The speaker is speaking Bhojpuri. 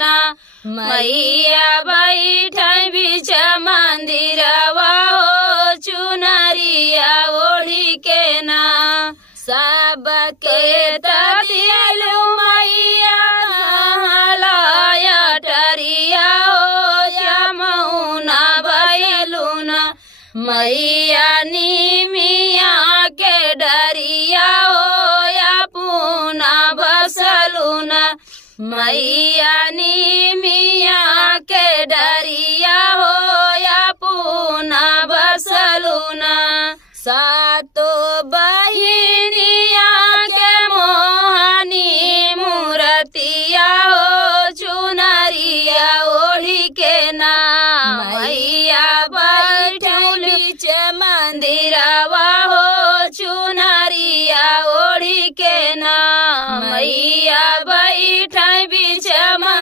ना मैया बैठै बीच मंदिरवा हो चुनरिया ओढ़ी के ना सबके दिलु मैया कहलाया टरिया हो जमुना भयलु ना मैया निमिया के डरिया हो या पूना बसलु ना मैया नी